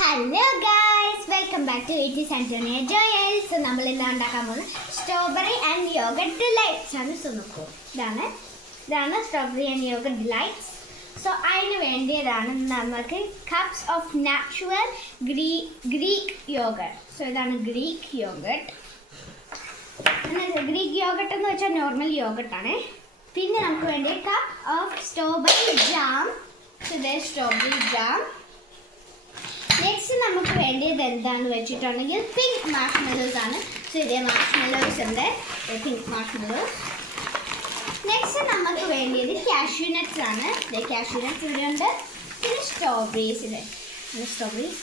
Hello guys, welcome back to it Antonia Joel. So നമ്മൾ ഇന്ന് ഉണ്ടാക്കാൻ പോകുന്നത് സ്ട്രോബെറി ആൻഡ് യോഗർട്ട് ഡിലൈറ്റ്സ് ആണ്. സോ നോക്കൂ, ഇതാണ് strawberry and yogurt delights. So അതിന് വേണ്ടിയതാണ് നമുക്ക് cups of natural Greek yogurt. So ഇതാണ് ഗ്രീക്ക് യോഗർട്ട്. ഗ്രീക്ക് യോഗർട്ട് എന്ന് വെച്ചാൽ നോർമൽ യോഗർട്ടാണ്. പിന്നെ നമുക്ക് വേണ്ടി cup of strawberry jam. So ഇതേ സ്ട്രോബെറി ജാം. നെക്സ്റ്റ് നമുക്ക് വേണ്ടിയത് എന്താണെന്ന് വെച്ചിട്ടുണ്ടെങ്കിൽ പിങ്ക് മാഷ്മെലോസ് ആണ്. സോ ഇതേ മാഷ്മെലോസ് ഉണ്ട്, പിങ്ക് മാഷ്മെലോസ്. നെക്സ്റ്റ് നമുക്ക് വേണ്ടിയത് കാഷ്യൂ നട്ട്സ് ആണ്. ഇതേ കാഷ്യൂ നട്ട്സ് ഇവിടെ ഉണ്ട്. പിന്നെ സ്ട്രോബെറീസ് ഇല്ലേ, സ്ട്രോബെറീസ്.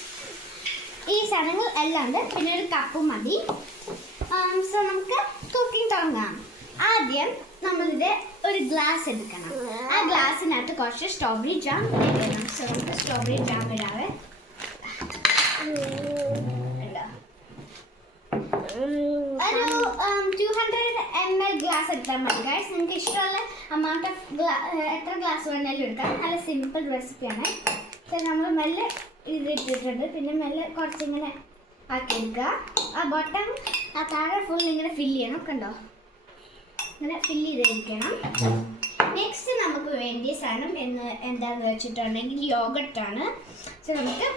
ഈ സാധനങ്ങൾ എല്ലാം ഉണ്ട്. പിന്നെ ഒരു കപ്പും മതി. സോ നമുക്ക് കുക്കിംഗ് തുടങ്ങാം. ആദ്യം നമ്മളിത് ഒരു ഗ്ലാസ് എടുക്കണം. ആ ഗ്ലാസ്സിനകത്ത് കുറച്ച് സ്ട്രോബെറി ജാം ഇടണം. സോ നമുക്ക് സ്ട്രോബെറി ജാം ഇടാവേ. ഒരു 200 ml ഗ്ലാസ് എടുത്താൽ മതി ഗൈസ്. നിങ്ങൾക്ക് ഇഷ്ടമുള്ള amount ഓഫ് എത്ര ഗ്ലാസ് വേണമെങ്കിലും എടുക്കാം. നല്ല സിമ്പിൾ റെസിപ്പിയാണ്. നമ്മൾ മെല്ലെ ഇത് ഇട്ടിട്ടുണ്ട്. പിന്നെ മെല്ലെ കുറച്ചിങ്ങനെ ആക്കിയെടുക്കുക. ആ ബോട്ടം ആ താഴെ ഫുൾ ഇങ്ങനെ ഫില്ല് ചെയ്യണം. കണ്ടോ, ഇങ്ങനെ ഫില്ല് ചെയ്തിരിക്കണം. നെക്സ്റ്റ് നമുക്ക് വേണ്ടിയ സാധനം എന്താണെന്ന് വെച്ചിട്ടുണ്ടെങ്കിൽ യോഗർട്ടാണ്. സോ നമുക്ക്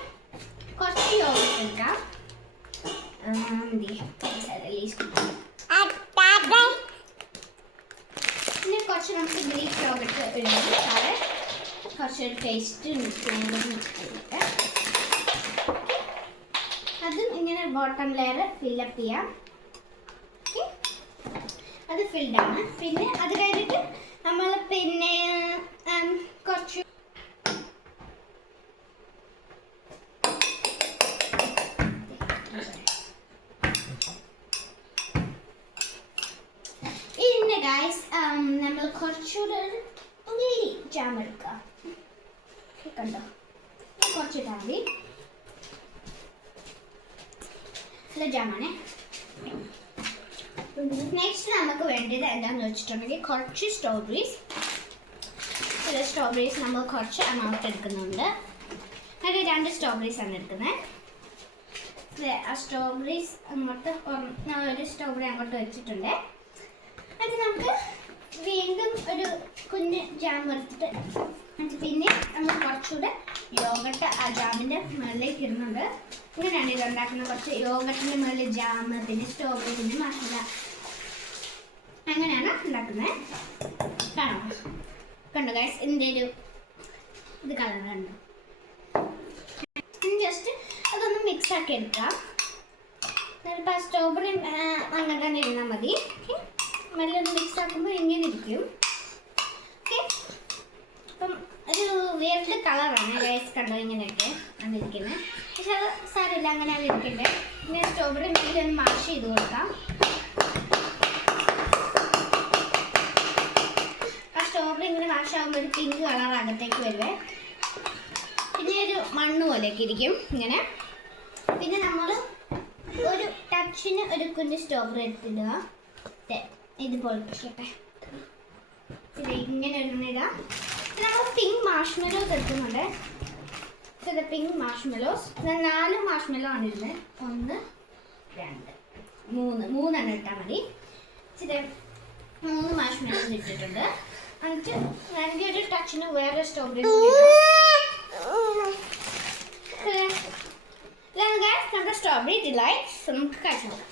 കുറച്ച് യോഗർട്ട് എടുക്കാം. പിന്നെ കുറച്ച് നമുക്ക് ഗ്രീക്ക് യോഗർട്ട് ഇടണം. താഴെ കുറച്ച് ടേസ്റ്റ് അതും ഇങ്ങനെ ബോട്ടം ലെയർ ഫില്ലപ്പ് ചെയ്യാം. അത് ഫിൽഡാണ്. പിന്നെ അത് കഴിഞ്ഞിട്ട് നമ്മൾ പിന്നെ കുറച്ച് ഗൈസ് നമ്മൾ കുറച്ചുകൂടെ ജാം എടുക്കാം. കണ്ടോ, കുറച്ചിട്ടാൽ മതി. നല്ല ജാമാണ്. നെക്സ്റ്റ് നമുക്ക് വേണ്ടത് എന്താണെന്ന് വെച്ചിട്ടുണ്ടെങ്കിൽ കുറച്ച് സ്ട്രോബെറീസ്. ചില സ്ട്രോബെറീസ് നമ്മൾ കുറച്ച് എമൗണ്ട് എടുക്കുന്നുണ്ട്. അത് 2 സ്ട്രോബെറീസ് ആണ് എടുക്കുന്നത്. ആ സ്ട്രോബെറീസ് അങ്ങോട്ട് ഒരു സ്ട്രോബെറി അങ്ങോട്ട് വെച്ചിട്ടുണ്ട്. അത് നമുക്ക് വീണ്ടും ഒരു കുഞ്ഞ് ജാം എടുത്തിട്ട് പിന്നെ നമ്മൾ കുറച്ചുകൂടെ യോഗർട്ട് ആ ജാമിൻ്റെ മുകളിലേക്ക് ഇടുന്നുണ്ട്. ഇങ്ങനെയാണ് ഇത് ഉണ്ടാക്കുന്നത്. കുറച്ച് യോഗർട്ടിൻ്റെ മുകളിൽ ജാം, പിന്നെ സ്ട്രോബെറി, പിന്നെ മസാല, അങ്ങനെയാണ് ഉണ്ടാക്കുന്നത്. കണ്ടോ ഗൈസ്, ഇതിൻ്റെ ഒരു ഇത് കളറുണ്ട്. ജസ്റ്റ് അതൊന്ന് മിക്സ് ആക്കി എടുക്കാം. എന്നിട്ട് ആ സ്ട്രോബെറി അങ്ങനെ തന്നെ ഇടുന്നാൽ മതി. മെല്ലെ മിക്സ് ആക്കുമ്പോൾ ഇങ്ങനെ ഇരിക്കും. ഓക്കെ, അപ്പം ഒരു വേറെ കളറാണ് ഗൈസ്. കണ്ടോ, ഇങ്ങനെയൊക്കെ ആണ് ഇരിക്കുന്നത്. പക്ഷെ അത് സാരമില്ല, അങ്ങനെയാണ് ഇരിക്കുന്നത്. പിന്നെ സ്ട്രോബെറി മെല്ലെ ഒന്ന് മാഷ് ചെയ്ത് കൊടുക്കാം. ആ സ്ട്രോബെറി ഇങ്ങനെ മാഷ് ആകുമ്പോൾ ഒരു പിങ്ക് കളർ അകത്തേക്ക് വരുവേ. പിന്നെ ഒരു മണ്ണ് പോലെയൊക്കെ ഇരിക്കും ഇങ്ങനെ. പിന്നെ നമ്മൾ ഒരു ടച്ചിന് ഒരു കുഞ്ഞ് സ്ട്രോബെറി എടുത്തിടുക. ഇതുപോലെ ഇരിക്കട്ടെ, ഇത് ഇങ്ങനെ ഇടാം. നമ്മൾ പിങ്ക് മാഷ്മെലോസ് എടുക്കുന്നുണ്ട്. ഇത് പിങ്ക് മാഷ്മെലോസ്. 4 മാഷ്മെലോ ആണ് ഇടുന്നത്. 1 2 3 ഇട്ടാൽ മതി. ഇത് 3 മാഷ്മെലോസ് ഇട്ടിട്ടുണ്ട്. എന്നിട്ട് എനിക്ക് ഒരു ടച്ചിന് വേറെ സ്ട്രോബെറി നമ്മുടെ സ്ട്രോബെറി ഡിലൈറ്റ്സ് നമുക്ക് കഴിച്ചു നോക്കാം.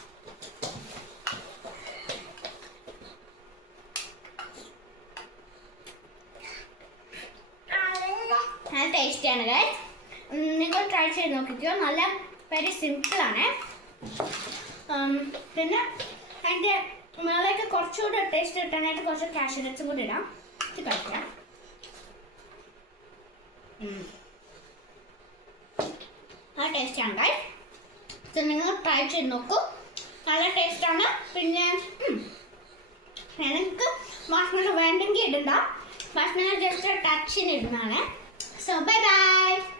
നല്ല ടേസ്റ്റിയാണ് ഗൈസ്. നിങ്ങൾ ട്രൈ ചെയ്ത് നോക്കിക്കോ. നല്ല വെരി സിമ്പിളാണ്. പിന്നെ അതിൻ്റെ മുകളിലേക്ക് കുറച്ചുകൂടെ ടേസ്റ്റ് കിട്ടാനായിട്ട് കുറച്ച് കാഷ്യൂ നട്ട്സും കൂടി ഇടാം. ഇത് കഴിക്കാം. നല്ല ടേസ്റ്റാണ് ഗൈസ്. നിങ്ങൾ ട്രൈ ചെയ്ത് നോക്കൂ. നല്ല ടേസ്റ്റാണ്. പിന്നെ നിങ്ങൾക്ക് മാഷ്മെലോ വേണ്ടെങ്കിൽ ഇടണ്ട. മാഷ്മെലോ ജസ്റ്റ് ടച്ചിന് ഇടുന്നതാണ്. So bye bye.